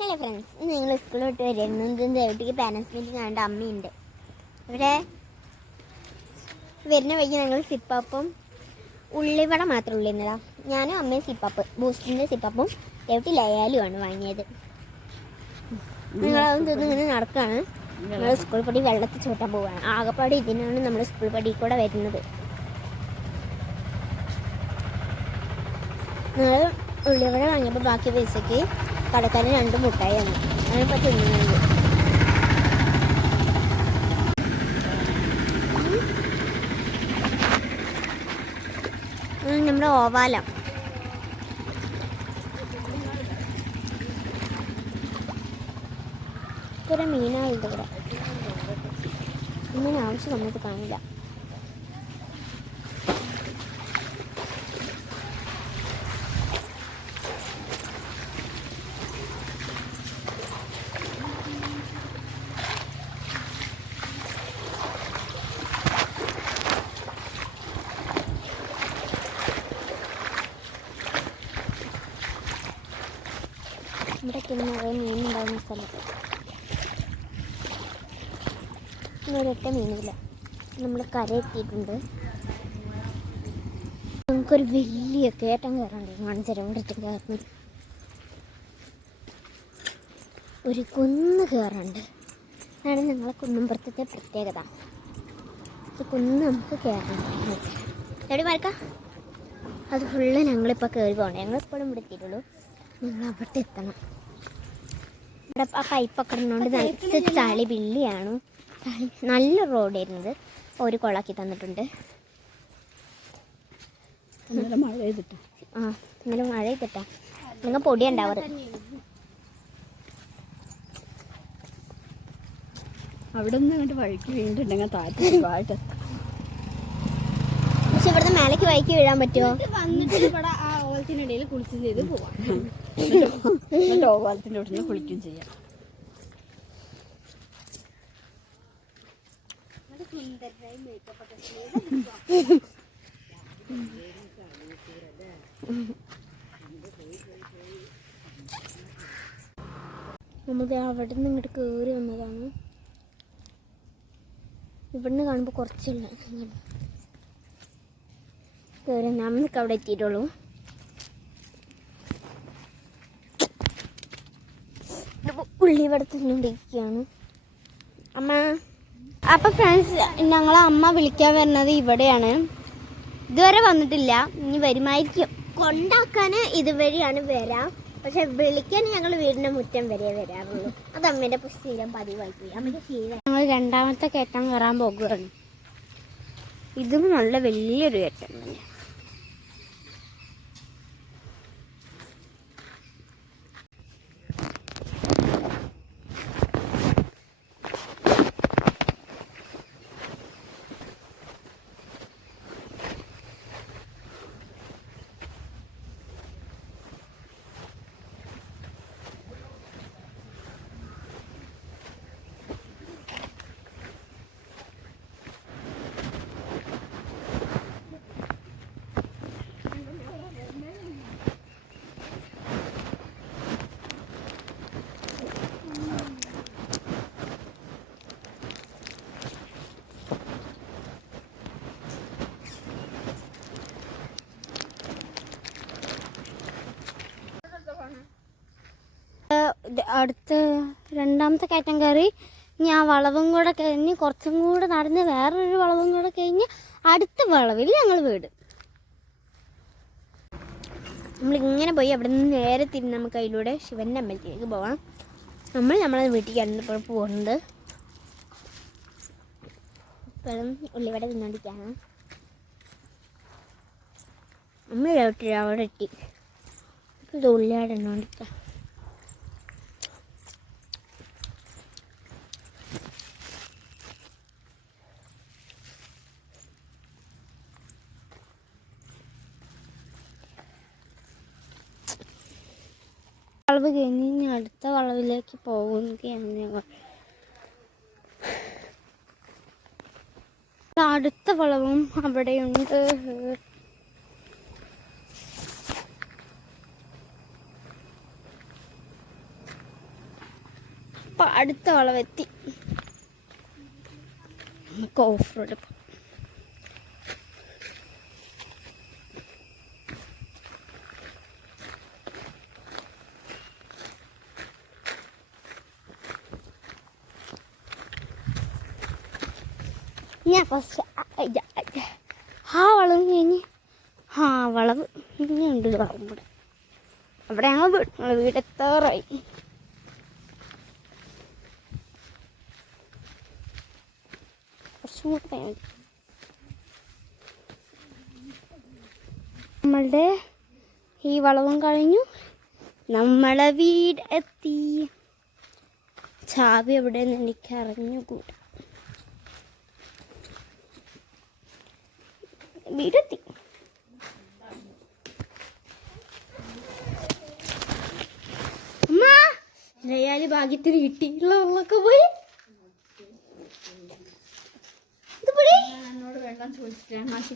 Hello friends നിങ്ങൾ സ്കൂളിൽ വിട്ട് വരുന്നു ദേവട്ടിക്ക് പാരൻസ് മീറ്റിംഗ് ആയതുകൊണ്ട് അമ്മയുണ്ട്. ഇവിടെ വരുന്ന വഴിക്ക് ഞങ്ങൾ സിപ്പപ്പും ഉള്ളിവട മാത്രമേ ഉള്ളൂ ഇന്നതാ ഞാനും അമ്മയും സിപ്പപ്പ് ബൂസ്റ്റിന്റെ സിപ്പപ്പും ദേവട്ടി ലയാലുമാണ് വാങ്ങിയത്. നിങ്ങളതും തിന്ന് ഇങ്ങനെ നടക്കുകയാണ് നമ്മൾ സ്കൂൾ പടി വെള്ളത്തിൽ ചൂട്ടാൻ പോവുകയാണ് ആകപ്പാട് ഇതിനാണ് നമ്മൾ സ്കൂൾ പടി കൂടെ വരുന്നത്. നിങ്ങൾ ഉള്ളിവട വാങ്ങിയപ്പോൾ ബാക്കി പൈസക്ക് കടക്കാരൻ രണ്ട് മുട്ടായി തന്നു അതിപ്പോൾ തിന്നുന്നുണ്ട് നമ്മുടെ ഓവാലം. കുറെ മീനാളുണ്ട് ഇവിടെ ഇങ്ങനെ ആവശ്യം നമുക്ക് കാണില്ല. സ്ഥലത്ത് ഒരൊറ്റ മീനില്ല. നമ്മൾ കര എത്തിയിട്ടുണ്ട്. നമുക്കൊരു വലിയ കയറ്റം കയറാണ്ട് കാണിച്ചുതരാം ഇവിടെ ഒറ്റ കയറുന്നു ഒരു കുന്ന് കയറുണ്ട്. അതാണ് ഞങ്ങളെ കുന്നുംപുറത്തെ പ്രത്യേകത. ഈ കുന്ന് നമുക്ക് കയറണം എവിടെ മറക്കാം അത് ഫുള്ള് ഞങ്ങളിപ്പോൾ കയറി പോകണം ഞങ്ങളിപ്പോഴും ഇവിടെ എത്തിയിട്ടുള്ളൂ. ഞങ്ങൾ അവിടെ എത്തണം. ഇവിടെ ആ പൈപ്പൊക്കെ ഇടുന്നതുകൊണ്ട് നല്ല ചളി പിള്ളിയാണ് നല്ല നല്ല റോഡായിരുന്നത്. ഒരു കൊളാക്കി തന്നിട്ടുണ്ട്. മഴ ആ ഇന്നലെ മഴ ചെയ്തിട്ടാ നിങ്ങൾ പൊടി ഉണ്ടാവാറ് അവിടെ നിന്ന് അങ്ങോട്ട് വഴിക്ക് വീണ്ടുണ്ടെങ്കിൽ താഴ്ത്തി പക്ഷെ ഇവിടുന്ന് മേലേക്ക് വഴിക്ക് വീഴാൻ പറ്റുമോ ഓലത്തിനിടയിൽ കുളിച്ച് ചെയ്ത് പോവാം. എന്നിട്ട് ഓവാലത്തിന്റെ അവിടെ നിന്ന് കുളിക്കും ചെയ്യാം നമ്മളത് അവിടെ നിന്ന് ഇങ്ങോട്ട് കയറി വന്നതാണ്. ഇവിടുന്ന് കാണുമ്പോൾ കുറച്ചുള്ള കയറി നമുക്ക് അവിടെ എത്തിയിട്ടുള്ളൂ. ഉള്ളി ഇവിടെ തിന്നുകൊണ്ടിരിക്കുകയാണ് അമ്മ അപ്പൊ ഫ്രണ്ട്സ് ഞങ്ങളെ അമ്മ വിളിക്കാൻ വരുന്നത് ഇവിടെയാണ്. ഇതുവരെ വന്നിട്ടില്ല ഇനി വരുമായിരിക്കും. കൊണ്ടാക്കാൻ ഇതുവഴിയാണ് വരാം. പക്ഷെ വിളിക്കാൻ ഞങ്ങൾ വീടിന്റെ മുറ്റം വരെ വരാറുള്ളൂ. അത് അമ്മേന്റെ പുസ്തകം പതിവായി ഞങ്ങൾ രണ്ടാമത്തെ കയറ്റം കയറാൻ പോകുകയാണ് ഇതും നല്ല വലിയൊരു കയറ്റം തന്നെ ഇത് അടുത്ത രണ്ടാമത്തെ കയറ്റം കയറി ഇനി ആ വളവും കൂടെ കഴിഞ്ഞ് കുറച്ചും കൂടെ നടന്ന് വേറൊരു വളവും കൂടെ കഴിഞ്ഞ് അടുത്ത വളവിൽ ഞങ്ങൾ വീട്. നമ്മളിങ്ങനെ പോയി അവിടെ നിന്ന് നേരെ തിരിഞ്ഞ് നമുക്ക് അതിലൂടെ ശിവന്റെ അമ്പലത്തിലേക്ക് പോകാം നമ്മൾ നമ്മളെ വീട്ടിലേക്കാണ് ഇപ്പോൾ പോകുന്നത് ഇപ്പോഴും ഉള്ളിവട തിന്നോണ്ടിരിക്കുകയാണ്. ഇവിടെ അവിടെ എത്തി. ഇത് ഉള്ളിവട തിന്നോണ്ടിരിക്കാം വളവ് കഴിഞ്ഞ് ഇനി അടുത്ത വളവിലേക്ക് പോകുകയാണ് ഞങ്ങൾ. അടുത്ത വളവും അവിടെയുണ്ട്. അടുത്ത വളവെത്തി. നമുക്ക് ഓഫ് റോഡ് ഞാൻ ഫസ്റ്റ് ആ വളവ് കഴിഞ്ഞ് ആ വളവ് ഇനിയുണ്ട് കൂടെ അവിടെ ഞങ്ങൾ വീട് ഞങ്ങൾ വീടെത്താറായി നമ്മളുടെ ഈ വളവും കഴിഞ്ഞു. നമ്മളെ വീട് എത്തി. ചാവി എവിടെയെന്ന് എനിക്ക് അറിഞ്ഞുകൂടാ. വീടെത്തി അമ്മ ജയാലി ഭാഗ്യത്തിന് കിട്ടിയുള്ള ഉള്ളൊക്കെ പോയി. എന്നോട് വെള്ളം ചോദിച്ചിട്ടാണ് ആശി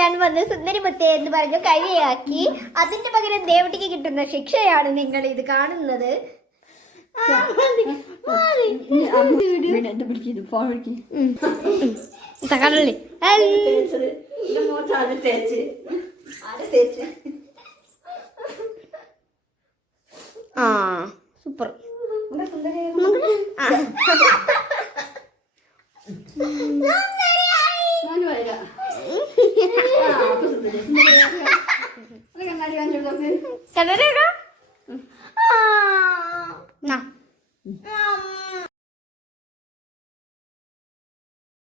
ഞാൻ വന്ന് സുന്ദരി സുന്ദരിമുത്തേ എന്ന് പറഞ്ഞു കഴിയാക്കി. അതിന്റെ പകരം ദേവട്ടിക്ക് കിട്ടുന്ന ശിക്ഷയാണ് നിങ്ങൾ ഇത് കാണുന്നത്. തക്കാളി ആ സൂപ്പർ Hasta luego.